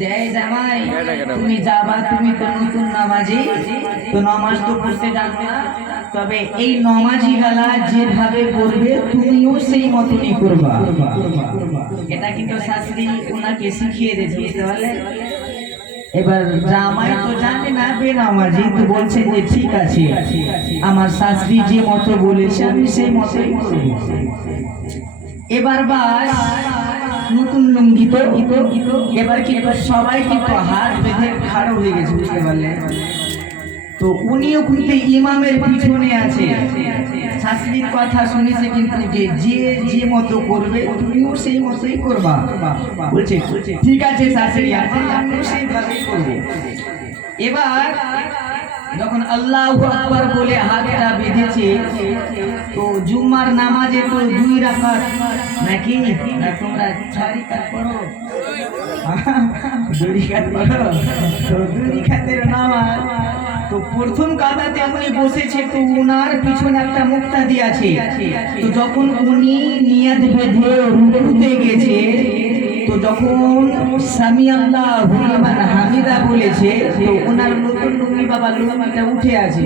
যে জামাই তুমি যাবা, তুমি তো নতুন নামাজি, তো নামাজ তো পড়তে জানো না, তবে এই নামাজি গালা যেভাবে করবে তুমিও সেই মতনই করবা। এটা কিন্তু শাস্ত্রী ওনাকে শিখিয়ে দিয়েছে, বুঝতে পারলে? এবার জামাই তো জানে না বেনামাজি, তো বলছেন যে ঠিক আছে, আমার শাস্ত্রী যে মতো বলেছে আমি সেই মতোই করব। এবার বাস নতুন লুঙ্গি তো এবার কিন্তু সবাই কিন্তু হাত বেঁধে খাড়া হয়ে গেছে, বুঝতে পারলেন? তো উনিও কিন্তু ইমামের পিছনে আছে, শাস্ত্রীর কথা শুনেছে কিন্তু যে যে যে মতো করবে তুমিও সেই মতোই করবা। বলছে ঠিক আছে শাস্ত্রী, আমিও সেইভাবেই করবো। এবার যখন আল্লাহু আকবার বলে হাতটা বেঁধেছে, তো জুম্মার নামাজে তো 2 রাকাত নাকি, না তোমরা 4 রাকাত পড়ো? 2 রাকাত পড়ো, তো 2 রাকাতের নামাজ। তো প্রথম কাতাতে উনি বসেছে, তো উনার পিছনে একটা মুক্তাদি আছে, তো যখন উনি নিয়াত বেঁধে রুকুতে গেছে, তো যখন সামি আল্লাহু লিমান হামিদা বলেছে, তো ওনার নতুন লুঙ্গি বাবা লুঙ্গিটা উঠে আছে,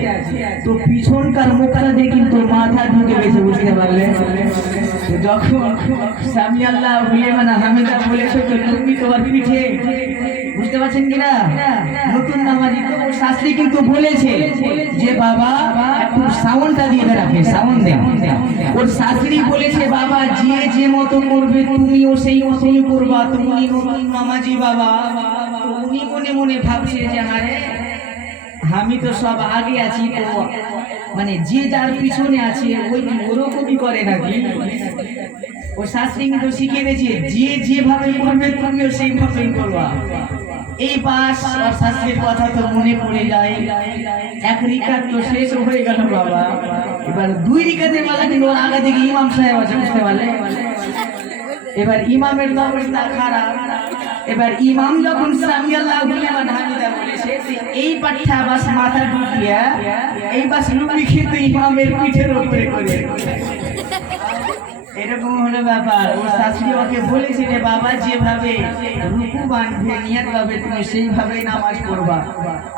তো পিছনকার মুক্তাদি কিন্তু মাথা ঢুকে গেছে, বুঝতে পারলেন? তো যখন সামি আল্লাহু লিমান হামিদা বলেছে, তো লুঙ্গি তোমার পিঠে, বুঝতে পারছেন কিনা? নতুন নামাজি তো শাস্ত্রী কিন্তু বলেছে যে বাবা একটু সাউন্ডটা দিয়ে রাখে, সাউন্ড দেন। ওর শাস্ত্রী বলেছে বাবা যে যে মতো করবে তুমিও সেই মতোই করবা, তুমি নতুন নামাজি বাবা। তো উনি মনে মনে ভাবছে যে আরে আমি তো সব আগে আছি, তো মানে যে যার পিছনে আছে ওই ওরকমই করে নাকি? ও শাস্ত্রী কিন্তু শিখিয়ে দিয়েছে যে যেভাবে করবে তুমিও সেই মতোই করবা। এই পাশ শাস্ত্রীর কথা তো মনে পড়ে যায়, 1 রিকাত তো শেষ হয়ে গেল বাবা, এবার 2 রিকাতের বেলা কিন্তু আগে থেকে ইমাম সাহেব আছে, বুঝতে পারলে? এবার ইমামের অবস্থা খারাপ। এবার ইমাম যখন সামি আল্লাহু লিমান হামিদা বলেছে, এই পাঠা বাস মাথা ঢুকিয়া এই বাস লুঙ্গি কিন্তু ইমামের পিঠের উপরে করে, এরকম হলো ব্যাপার। ও শাস্ত্রী ওকে বলেছে যে বাবা যেভাবে রুকু বাঁধবে নিয়ত ভাবে তুমি সেইভাবেই নামাজ পড়বা।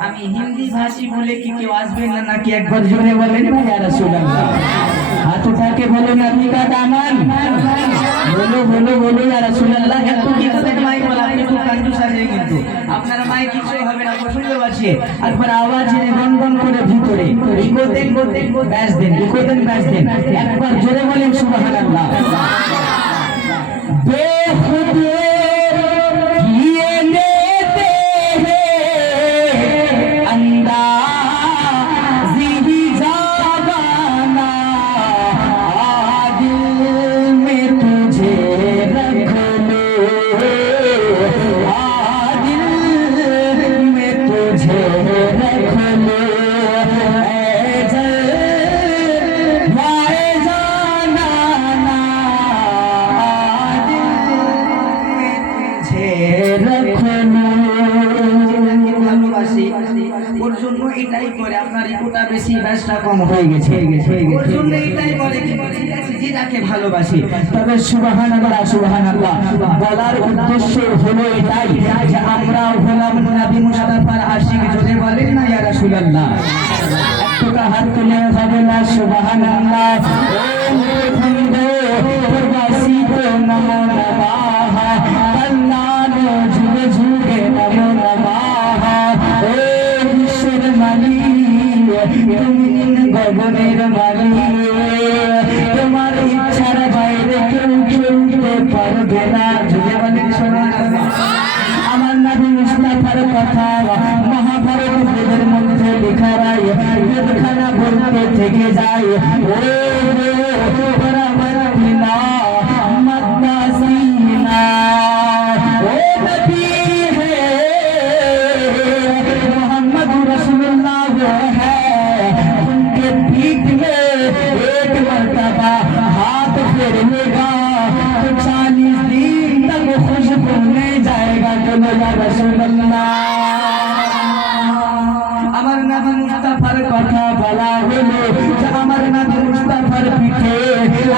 আমি হিন্দি ভাষী বলে কি কেউ আসবে না নাকি? একবার জোরে বলেন না ইয়া রাসূলুল্লাহ। হাত উঠাকে বলুন আপনি কা দামান, বলো বলো বলো ইয়া রাসূলুল্লাহ। এত কি করে মাইক বলা, আপনি খুব কনফিউজ আছে কিন্তু আপনার মাইক কিছু হবে না, শুনতে পাচ্ছি। একবার আওয়াজ এনে গনগন করে ভিতরে ইকো দেন, ব্যাস দেন, ইকো দেন, ব্যাস দেন। একবার জোরে বলেন সুবহানাল্লাহ। বেখুদে কিয়ে लेते हैं अंदाज़ी ही जावाना, दिल में तुझे रख लो, दिल में तुझे रख लो, ওর জন্য এটাই করে, আপনার ইকোটা বেশি ব্যাসটা কম হয়ে গেছে, ওর জন্য এটাই করে যে যাকে ভালোবাসি। তবে সুবহানাল্লাহ সুবহানাল্লাহ বলার উদ্দেশ্য হলো এটাই যে আমরা হলাম নবী মুস্তাফার আশিক। জোরে বলেন না ইয়া রাসূলুল্লাহ। একটু হাত তুলে হবে না সুবহানাল্লাহ। প্রবাসী গো নমো নমঃ, কল্যাণো যুগে যুগে নমো নমঃ। ও বিশ্বের মালিক তুমি গগনের মালিক, তোমার ইচ্ছার বাইরে কেউ চলতে পারবে না। যদি বলেন সুবহানাল্লাহ। আমার নবী মুস্তাফার কথা মহাভারত বেদের মধ্যে লেখা রয়, বেদখানা বলতে থেকে যায় ও পরমাত্মা মদ্দাসিনা, ও নবী হে मोहम्मद रसूलुल्लाह वो है, उनके पीठ में एक मर्तबा हाथ फेरनेगा तो 40 दिन तक खुशबू में जाएगा। बोलो या रसूलुल्लाह। আমার নবী মুস্তাফার কথা বলা হলো যে আমার নবী মুস্তাফার পিঠে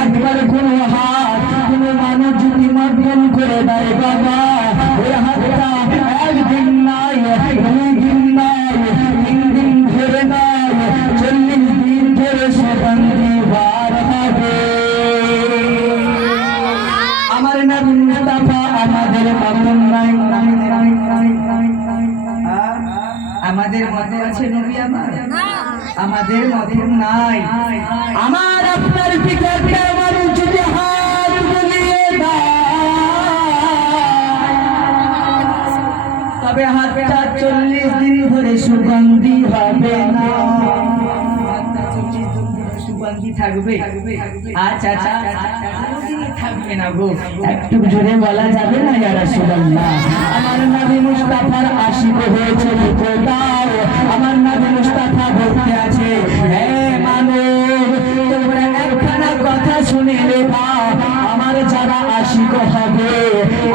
একবার কোনো হাত কোনো মানুষ যদি মর্দন করে দেয় বাবা, ওই হাতটা আমাদের মতো আছে নবী আমার? আমাদের মতো নাই। আমার আপনার পিতাকে আমার যদি হাত বুলিয়ে তবে হাতটা 40 দিন ধরে সুগন্ধি হবে না। সুগন্ধি থাকবে? আচ্ছা আচ্ছা থাকবে না গো। একটু জোরে বলা যাবে না ইয়া রাসূলুল্লাহ? আমার নবী মুস্তাফার আশিক হয়েছে দাও। আমার নবী মুস্তাফা বলতে আছে, হে মানব তোমরা একখানা কথা শুনে নেবা। আমার যারা আশিক হবে,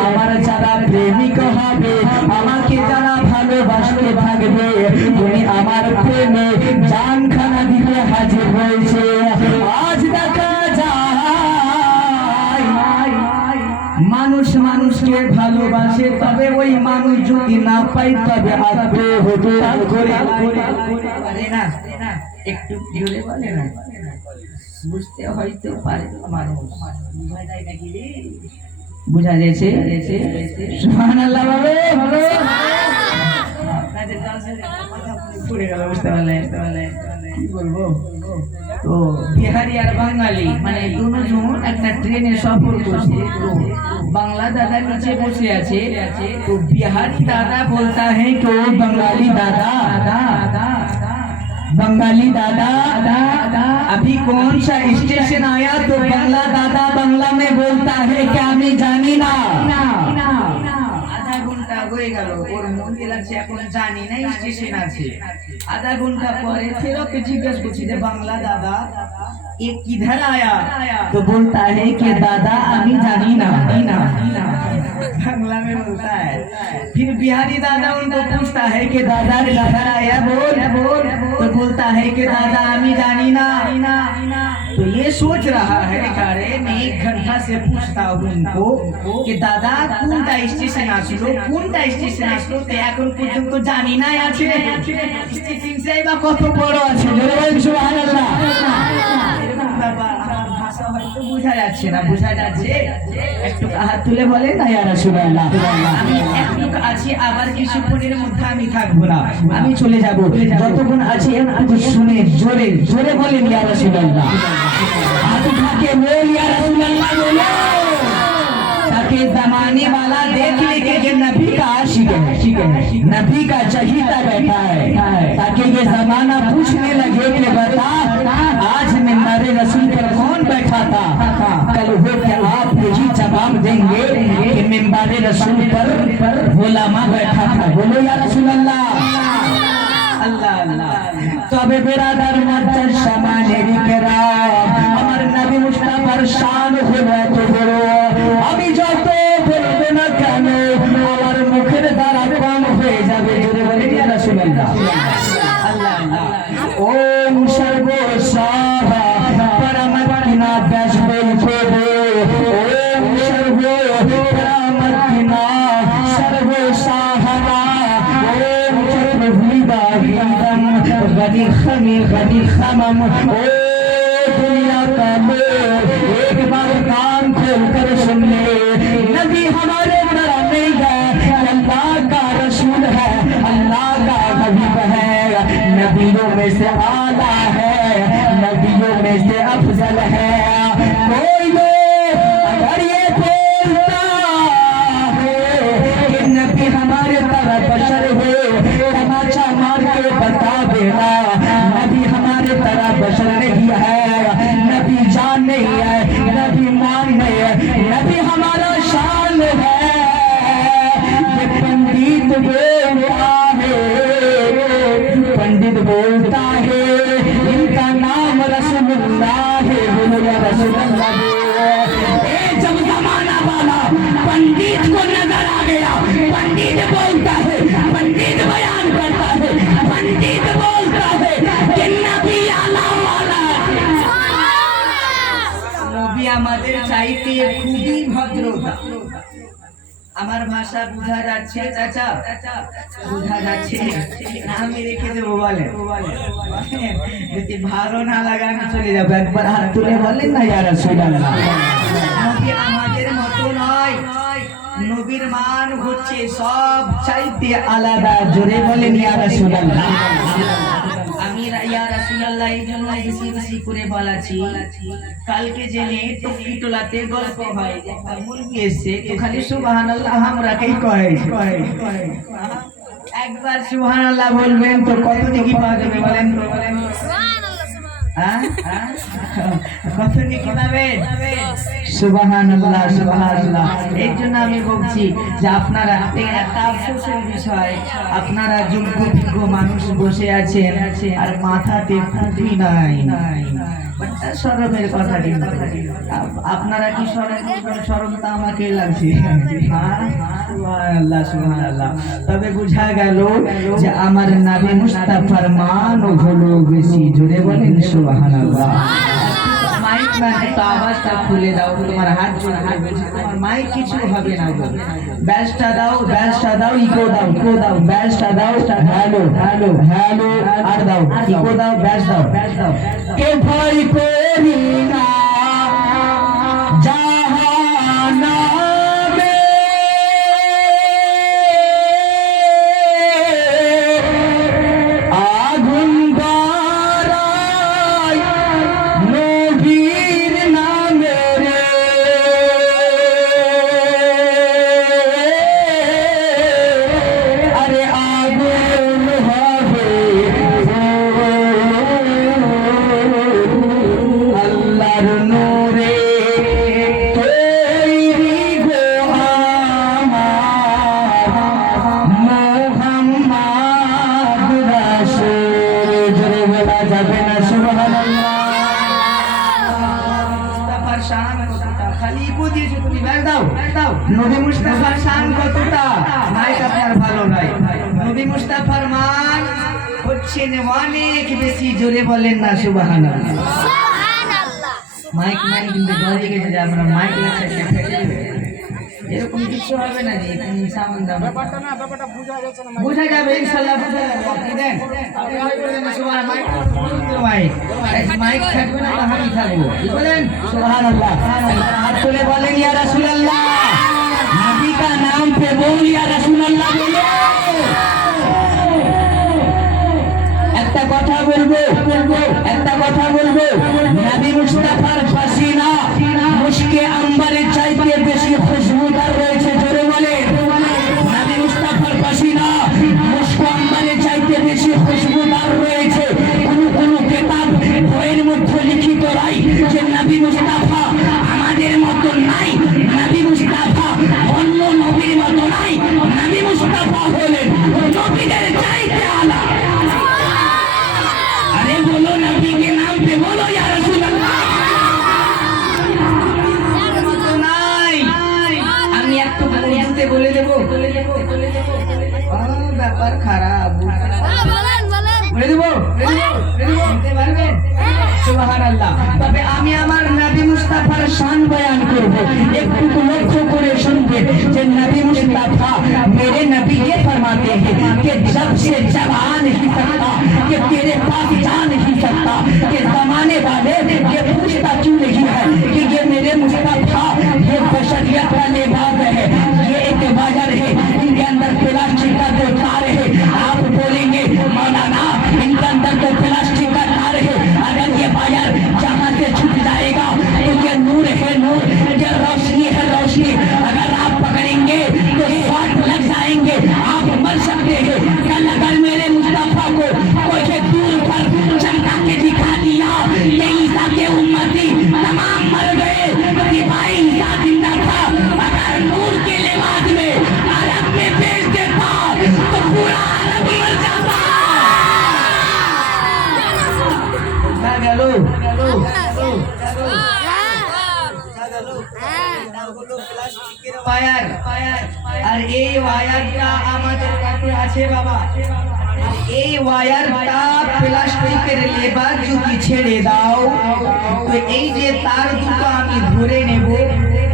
আমার যারা প্রেমিক হবে, আমাকে যারা ভালোবাসতে থাকবে, তুমি আমার প্রেমে জানখানা দিতে হাজির হয়েছে। আজ দেখা যায় মানুষ মানুষকে ভালোবাসে, তবে ওই মানুষ যদি না পাই তবে আগ্রহ করে পারে না। একটু জোরে বলে না, বুঝতে হয়তো পারে মানুষ। বুঝা গেছে? সুবহানাল্লাহ বলে বুঝতে পারলেন? কি বলবো? তো বিহারি আর বাঙালি মানে দুজন একটা ট্রেনে সফর করছে। তো বাংলা দাদা নিচে বসে আছে। তো বিহারি दादा बोलता है कि वो बंगाली दादा बंगाली दादा अभी कौन सा स्टेशन आया? तो बंगला दादा बंगला में बोलता है क्या मैं जानी ना। আধা ঘন্টা হয়ে গেল, ওর মন্দির আছে এখন জানি না স্টেশন আছে। আধা ঘন্টা পরে ফের ওকে জিজ্ঞেস করছি যে বাংলা দাদা ये किधर आया? तो बोलता है कि दादा अभी जानी ना। बांग्ला में बोलता है। फिर बिहारी दादा उनको पूछता है कि दादा किधर आया? बोल। तो बोलता है कि दादा अभी जानी ना। तो ये सोच रहा है अरे मैं 1 घंटा से पूछता हूँ उनको कि दादा কোনটা স্টেশন আসলো, কোনটা স্টেশন আসলো, তো এখন পর্যন্ত জানি না আছে। স্টেশন সেই বা কত বড় আছে, জোরে বলেন সুবহানাল্লাহ। ভাষা হয়তো বোঝা যাচ্ছে না, বোঝা যাচ্ছে? একটু হাত তুলে বলেন না ইয়া রাসূলুল্লাহ। আমি একটু আছি, আবার কিছুক্ষণের মধ্যে আমি থাকবো না, আমি চলে যাব। যতক্ষণ আছি একটু শুনে জোরে জোরে বলেন ইয়া রাসূলুল্লাহ। हाथ उठा के बोल या रसूल अल्लाह बोलो, ताकि जमाने वाला देख ले कि नबी का आशिक है, नबी का चहीता बैठा है, ताकि ये जमाना पूछने लगे कि बता आज मिंबर रसूल पर कौन बैठा था। कल हो के आप यही जवाब देंगे कि मिंबर रसूल पर गुलामा बैठा था। बोलो या रसूल अल्लाह। अल्लाह अल्लाह। তবে বেরাদার মাদ্দার সামানের কেরাম, আমার নবী মুস্তাফার শান হলো এত বড়, আমি যত বলবো না কেন আমার মুখের দ্বারা কম হয়ে যাবে। জোরে বলে ইয়া রাসূলুল্লাহ। আল্লাহ আল্লাহ। ওম সর্বসাহা পরমাত্মা ব্যাস বলছে, ওম সর্ব পরমাত্মা সর্বসাহা, ওম চতুর্ভুজাহিদম गदी खमी गदी खमम। ओ दुनिया का लोग एक बार कान खोल कर सुन ले, नबी हमारे तरह नहीं है, अल्लाह का रसूल है, अल्लाह का हबीब है, नबियों में से आला है, नबियों में से अफजल है। कोई लोग अगर ये बोलता है कि नबी हमारे तरह बशर है, तमाचा मार के बता देना नबी हमारे तरह बशर नहीं है, नबी जान नहीं है, नबी मान नहीं है, नबी हमारा शान है। ये पंडित बोलता है, पंडित बोलता है, इनका नाम रसूलुल्लाह है। बोलो या रसूलुल्लाह। जब जमाना वाला पंडित को नजर आ गया, पंडित बोलता है, पंडित बयान करता है, पंडित बोलता है कि नबी आला वाला। नबी আমাদের চাইতে খুবই ভদ্রতা। আমার ভাষা বোঝা যাচ্ছে চাচা? বোঝা যাচ্ছে না? আমি রেখে দেবো বলে, যদি ভালো না লাগে আমি চলে যাবো। একবার হাত তুলে বলেন না ইয়া রাসূলুল্লাহ। নবী আমাদের মতো নয়, নবীর মান হচ্ছে সব চাইতে আলাদা। জোরে বলেন ইয়া রাসূলুল্লাহ। আমি ইয়া রাসূলুল্লাহ এই জন্য বেশি বেশি করে বলাছি, কালকে জেনে টুকিটোলাতে গল্প হয় যে একটা মুরগি এসে তো খালি সুবহানাল্লাহ আমরাকেই কয়। একবার সুবহানাল্লাহ বলবেন তো কত নেকি পাওয়া যাবে বলেন তো? কত নেকি পাবেন? সুবহানাল্লাহ সুবহানাল্লাহ। এই জন্য আমি বলছি যে আপনারা একটা আফসোসের বিষয়, আপনারা যোগ্য বিজ্ঞ মানুষ বসে আছেন আর মাথাতে টুপি নাই। শরমের কথা, কিন্তু আপনারা কি শরমটা আমাকে লাগছে। সুবহানাল্লাহ সুবহানাল্লাহ। তবে বুঝা গেল যে আমার নবী মুস্তাফার মান হলো বেশি। জোরে বলেন সুবহানাল্লাহ। মাইক মানে তো আওয়াজটা খুলে দাও, তোমার হাত জোড়া বলছি, তোমার মাইক কিছু হবে না গো। ব্যাসটা দাও, ব্যাসটা দাও, ইকো দাও, ইকো দাও, ব্যাসটা দাও, হ্যালো হ্যালো হ্যালো আর দাও, ইকো দাও, ব্যাস দাও, ব্যাস দাও। কে ভয় করি না জাহানা নবী মুস্তাফার শান কতটা মাইক আপনার ভালো নাই। নবী মুস্তাফার মান হচ্ছে অনেক বেশি। জোরে বলেন না সুবহানাল্লাহ। মাইক নাই কিন্তু ডরে গেছে যে আমরা মাইক লাগছে ফেটে যাবে, এরকম কিছু হবে না। যে তুমি সামান দাও, ব্যাপারটা না, ব্যাপারটা বোঝা যাবে ইনশাআল্লাহ, বোঝা যাবে। আপনি দেন, আপনি বলেন সুবহান মাইক, মাইক থাকবে না তো আমি থাকবো। কি বলেন? সুবহানাল্লাহ। হাত তুলে বলেন ইয়া রাসূলুল্লাহ। नबी का नाम पे बोल या रसूलुल्लाह बोले। একটা কথা বলবো, একটা কথা বলবো, নবী মুস্তাফার পাসিনা মুশকে আম্বরের চাইতে বেশি খুশবুদার রয়েছে। জোরে বলে নবী মুস্তাফার পাসিনা মুশকে আম্বরের চাইতে বেশি খুশবুদার রয়েছে। কোন কিতাব বইয়ের মধ্যে লিখিত নাই যে নবী মুস্তাফা আমাদের মতো নাই, নবী মুস্তাফা অন্য নবীর মতো নাই, নবী মুস্তাফা হলেন নবীদের চাইতে আলা। আরে বলো নবী के नाम पे बोलो या রাসূলুল্লাহ। নাই আমি একটু বলতে বলে দেব, ব্যাপার খারাপ বলে দেব, বলতে পারবেন? সুবহানাল্লাহ। তবে আমি আমার নবী মুস্তাফার শান বয়ান করব, একটু লক্ষ্য করে শুনবেন যে नबी मुस्तफा मेरे नबी ये फरमाते हैं कि जब से जवान नहीं सकता कि तेरे पास जा नहीं सकता कि जमाने वाले ये पूछता क्यों नहीं है कि ये मेरे मुस्तफा ये बशरियत का लिबास है, ये एक बाजार है, इनके अंदर प्लास्टिक का जो तार है। आप बोलेंगे मौलाना इनके अंदर तो प्लास्टिक का तार है, अगर ये बाजार जहाँ से छूट जाएगा तो ये नूर है, नूर ये रोशनी है, रोशनी अगर आप पकड़ेंगे तो शॉट लग जाएंगे, आप मर सकते हैं। कल अगर मेरे मुस्तफा को कोई दूर पर चमका के दिखा दिया ये ईसा के उम्मती तमाम मर गए, भाई ईसा जिंदा था, अगर नूर के लिबास में अरब में भेज देता तो पूरा अरब मर जाता। আর এই ওয়্যারটা আমাদের কাছে আছে বাবা। এই ওয়্যারটা প্লাস্টিকের লেবার যদি ছেড়ে দাও তো এই যে তার দুটো আমি ধরে নেব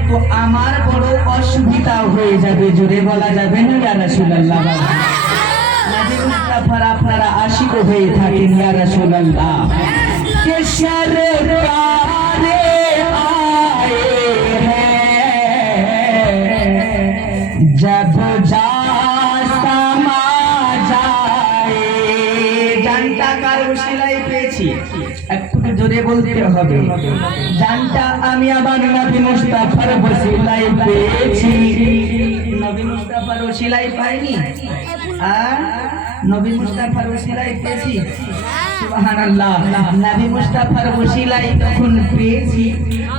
তো আমার বড় অসুবিধা হয়ে যাবে। জোরে বলা যাবে না ইয়া রাসূলুল্লাহ। নবী মুস্তাফার আপনারা আশিক হয়ে থাকেন ইয়া রাসূলুল্লাহ। কে সরকারে আয়ে হ্যায় বলতে হবে, জানটা আমি আবার নবী মুস্তাফার ওসিলায় পেয়েছি। নবী মুস্তাফার ওসিলায় পাইনি, আর নবী মুস্তাফার ওসিলায় পেয়েছি। সুবহানাল্লাহ, নবী মুস্তাফার ওসিলায় তখন পেয়েছি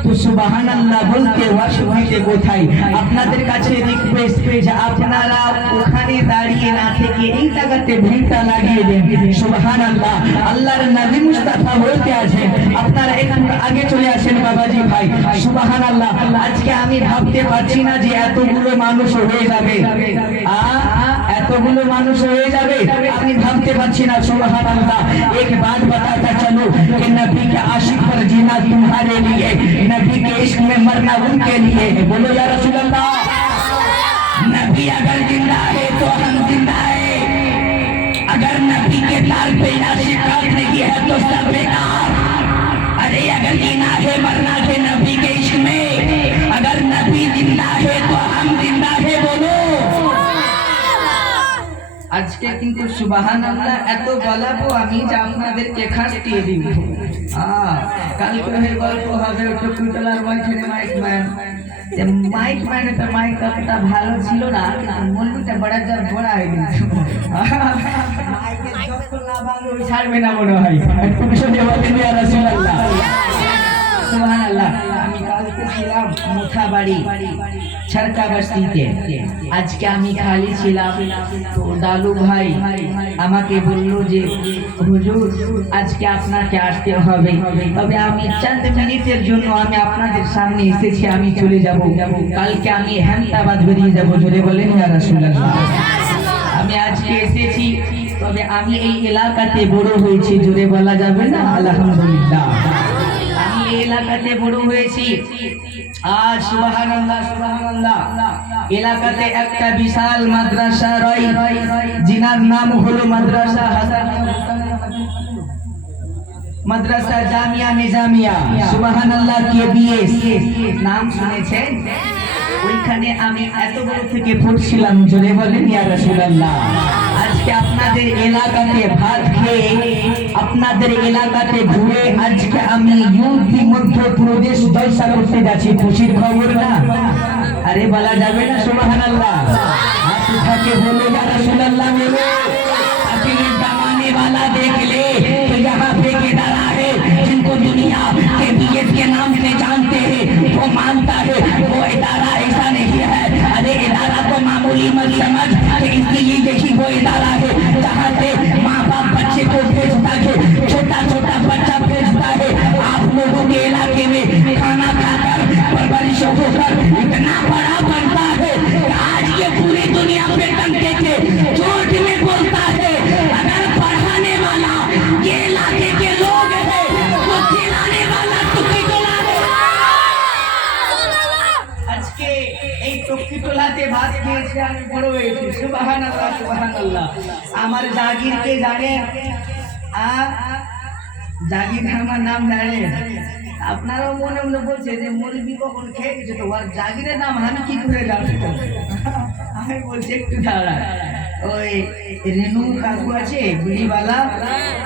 তো সুবহানাল্লাহ বলতে অসুবিধে কোথায়? আপনাদের কাছে রিকোয়েস্ট যে আপনারা ওখানে দাঁড়িয়ে না থেকে এই জায়গাতে ভিড়টা লাগিয়ে দেন। সুবহানাল্লাহ, আল্লাহর নবী মুস্তাফা বলতে আছেন, আপনারা একটু আগে চলে আসেন বাবাজি ভাই। সুবহানাল্লাহ, আজকে আমি ভাবতে পারছি না যে এতগুলো মানুষ হয়ে যাবে, এতগুলো মানুষ হয়ে যাবে আমি ভাবতে পারছি না। সুবহানাল্লাহ, एक बात बताता चलो कि नबी के आशिक पर जीना तुम्हारे लिए, नबी के इश्क में मरना उनके लिए है। बोलो या रसूल अल्लाह, नबी अगर जिंदा है तो हम जिंदा है, अगर नबी के ताल पे आशिक काट नहीं है तो सब बेकार। अरे अगर जीना है मरना है नबी के इश्क में, अगर नबी जिंदा है तो हम जिंदा है। बोलो আজকে কিন্তু সুবহানাল্লাহ এত গলাবো আমি যে আপনাদেরকে খাটিয়ে দিব। কালকে হয়ে গল্প হবে টুকুতলার বয়সের মাইক ম্যান, মাইক ম্যানে তো মাইক অতটা ভালো ছিল না, মনটা বড় জোর বড়া হয়ে গেছে। মাইকের যত না ভালো ছাড়বে না মনে হয়। একটু শুনে বলেন ইয়া রাসূলুল্লাহ। সুবহানাল্লাহ, আমি কালকে ছিলাম মুথাবাড়ি ছরকা বস্তিতে, আজকে আমি খালি ছিলাম তো দালু ভাই আমাকে বলল যে হুজুর আজকে আপনাকে আসতে হবে, তবে আমি চন্দ মিনিটের জন্য আমি আপনাদের সামনে এসেছি, আমি চলে যাব, কালকে আমি হেমতাবাদ বেরিয়ে যাব। জোরে বলেন ইয়া রাসূলুল্লাহ। আমি আজকে এসেছি, তবে আমি এই এলাকাতে বড় হয়েছি, জোরে বলা যাবে না? আলহামদুলিল্লাহ, আমি এই এলাকাতে বড় হয়েছি। আজ সুবহানাল্লাহ সুবহানাল্লাহ এলাকাতে একটা বিশাল মাদ্রাসা রয়, যিনার নাম হলো মাদ্রাসা হাসান মাদ্রাসা জামিয়া নিজামিয়া। সুবহানাল্লাহ, কেবিএস নাম শুনেছেন? ওইখানে আমি এত বড় থেকে পড়ছিলাম। জোরে বলেন ইয়া রাসূলুল্লাহ। আজকে আপনাদের এলাকাতে ভাত খেয়ে, আপনাদের এলাকাতে ঘুরে আজকে আমি ইউপি মধ্যপ্রদেশ জলসা করতে যাচ্ছি। খুশির খবর না? আরে বলা যাবে না? সুবহানাল্লাহ, হাত উঠাকে বলে ইয়া রাসূলুল্লাহ বলো। আপনি जमाने वाला देख ले तो यहाँ पे इदारा है जिनको दुनिया के बीएस के नाम से जानते हैं, वो मानता है वो इदारा ऐसा नहीं है। अरे इदारा तो मामूली मत समझ, इसकी यही वो इदारा है जहाँ से माँ बाप बच्चे को भेजता है, छोटा छोटा बच्चा भेजता है। आप लोगों के इलाके में खाना खाकर परवरिश होकर इतना बड़ा बनता है कि आज ये पूरी दुनिया पे टंके के चोट में बोलता है। अगर पढ़ाने वाला ये इलाके के लोग हैं तो खिलाने वाला टुकीटोला है। আজকে এই টুকিটোলাতে ভাত খেয়েছি, আমি বড় হয়েছি। সুবহানাল্লাহ সুবহানাল্লাহ। আমার জাগিরকে জানেন? জাগির আমার নাম জানেন? আপনারাও মনে মনে বলছে যে মৌলবি কখন খেয়ে গেছে, তো ওর জাগিরের নাম আমি কি করে জানবো? আমি বলছি একটু দাঁড়া, ওই রেনু কাকু আছে বিড়িওয়ালা,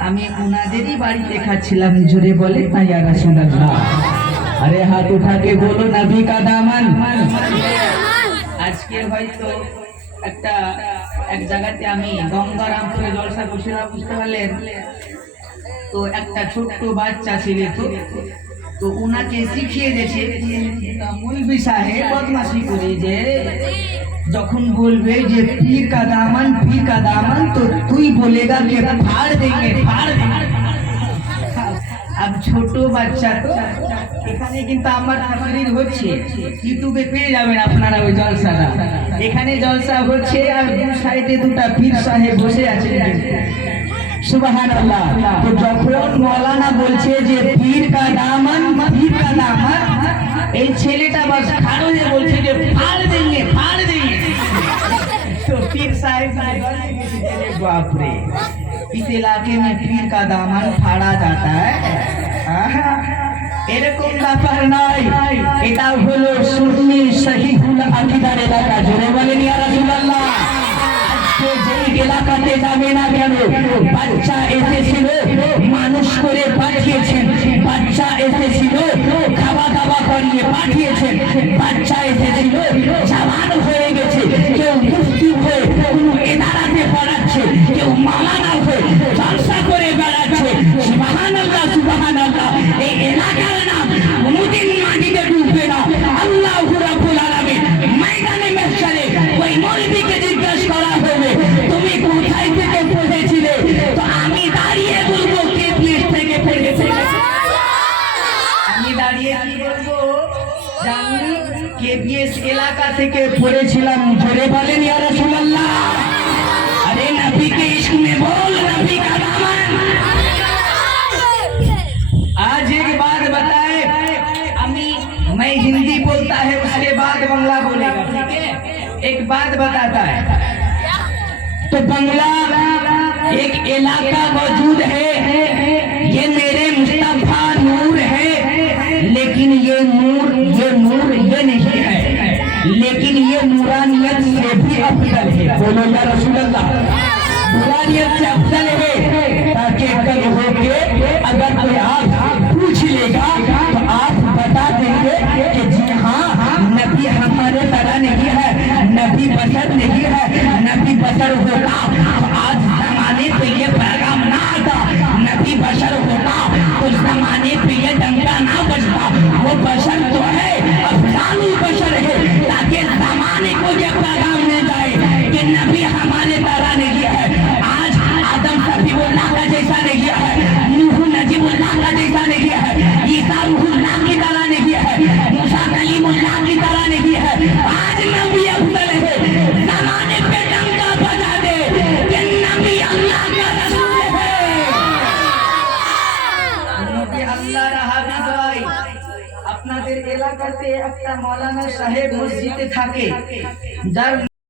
আমি ওনাদেরই বাড়িতে খাচ্ছিলাম। জোরে বলে না ইয়া রাসূলুল্লাহ। আরে হাত উঠাকে বলো নবী কা দামান। আজকে হয়তো এক জায়গাতে আমি গঙ্গারামপুরে জলসা করছিলাম, বুঝতে পারলেন? তো একটা ছোট্ট বাচ্চা ছেলে, তো উনাকে শিখিয়ে দিয়েছে মৌলবি সাহেব বদমাশি করে যে যখন বলবে যে পীর কা দামান তো তুই বলেগা কে ফাड़ देंगे। अब ছোট বাচ্চা তো এখানে কিন্তু আমার তাকরীর হচ্ছে, ইউটিউবে পেয়ে যাবেন আপনারা ওই জলসাটা। এখানে জলসা হচ্ছে আর দু সাইডে দুটা পীর সাহেব বসে আছেন। সুবহানাল্লাহ। তো যখন মৌলানা বলছে যে পীর কা দামান, এই ছেলেটা বাস খাড়ো হয়ে বলছে যে ফাड़ देंगे। तो पीर साहिब बाप रे, इस इलाके में पीर का दामन फाड़ा जाता है। এরকম ব্যাপার নাই, এটা হলো সুন্নি সহিহুল আকীদার এলাকা। জোরে বলেন ইয়া রাসূলুল্লাহ। আজকে যেই এলাকাতে যাবে না কেন? বাচ্চা এসেছিল, মানুষ করে পাঠিয়েছেন। বাচ্চা এসেছিল, খাওয়া দাওয়া করিয়ে পাঠিয়েছেন। বাচ্চা এসেছিল, জওয়ান হয়ে গেছে। কেউ মুফতি হয়ে কোনো এদারাতে পড়াচ্ছে, কেউ মাওলানা হয়ে জলসা করে বেড়াচ্ছে। সুবহানাল্লাহ, সুবহানাল্লাহ। এই এলাকার নাম কোনোদিন মাটিতে ডুববে না। আল্লাহু রাব্বুল আলামিন ময়দানে মাহশারে ওই মৌলবীকে জিজ্ঞাসা করা হবে, তুমি কোথায় থেকে পড়েছিলে? তো আমি দাঁড়িয়ে বলবো কেপিএস থেকে পড়েছি। আমি দাঁড়িয়ে কি বলবো জানি? কেপিএস এলাকা থেকে পড়েছিলাম। জোরে বলেন ইয়া রাসূলুল্লাহ। अरे नबी के इश्क में बोल, नबी का दामन। आज एक बात बताए, मैं हिंदी बोलता है उसके बाद बांग्ला बोलेगा, ठीक है? एक बात बताता है। तो बंगला एक इलाका मौजूद है, ये मेरे मुस्तफा नूर है, लेकिन ये नूर ये नहीं है, लेकिन ये नूरानियत से भी अफजल है। बोलो या रसूल अल्लाह। नूरानियत से अफजल है, ताकि कल होके अगर कोई आप पूछ लेगा तो आप बता देंगे कि जी हाँ, नबी हमारे तरह नहीं है, नबी बशर नहीं है। नबी बशर होता तो आज जमाने पे ये पैगाम ना आता। नबी बशर होता तो जमाने पे ये डंका ना बजता। वो बशर तो है, अफजालुल बशर है, ताकि जमाने को ये पैगाम ले जाए कि नबी हमारे तरह नहीं है। आज आदम सफीउल्लाह का जैसा नहीं है, नूह नजीबुल्लाह का जैसा नहीं है, ईसा रूहुल्लाह की तरह नहीं है, मूसा कलीमुल्लाह की तरह नहीं है। आज नबी अफजल है। जमाने पे डंका बजा दे कि नबी अल्लाह का रसूल है। নবী আল্লাহর হাবিব ভাই, আপনাদের এলাকাতে একটা মাওলানা সাহেব মসজিদে থাকে, যার